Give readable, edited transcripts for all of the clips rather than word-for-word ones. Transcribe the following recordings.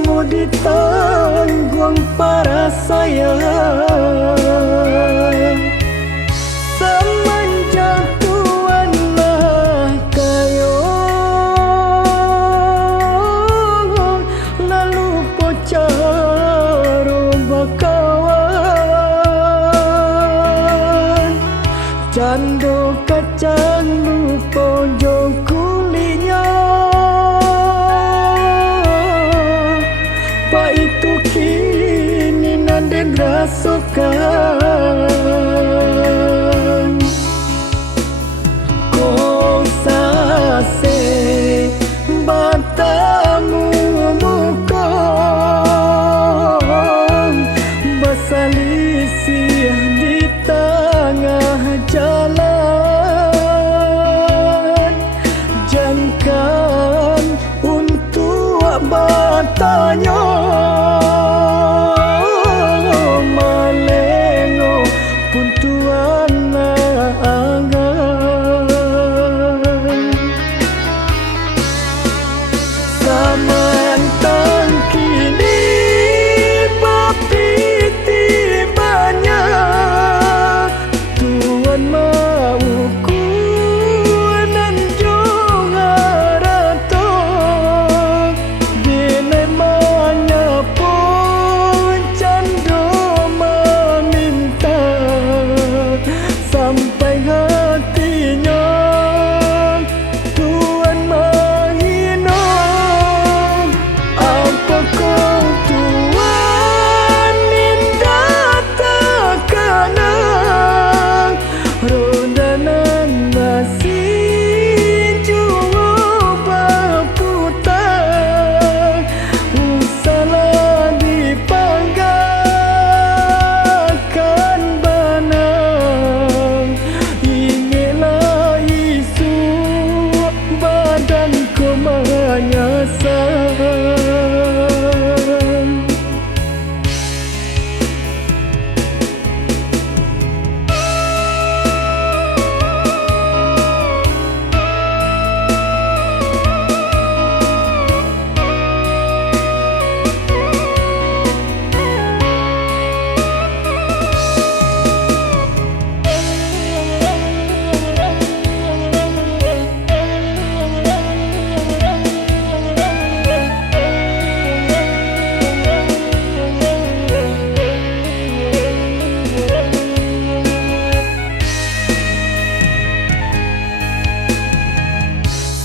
kamu ditanggung para sayang. Semenjak tuanlah kayo lalu pocaro bakawan. Cando kacang lupa jong kulinya, Pak itu kini nanden rasokan. Kau sase batamu mukong berselisih di tengah jalan. Jangan untuk bertanya malengo pun tuan angan. Samantang kini bapiti banyak tuan mau ku nanjung harato dinemanya pun cando meminta sampai hatinya tuan menghina. Apakah tuan minta tekanan rodanan masih jauh berputar. Usahlah dipanggalkan banang, inilah isu badanku menyasar.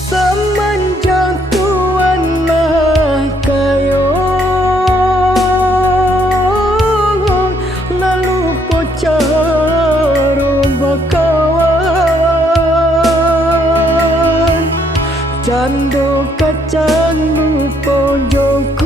Semenjak tuanlah kayo lalu pocaro bakawan. Cando kacang lupa joko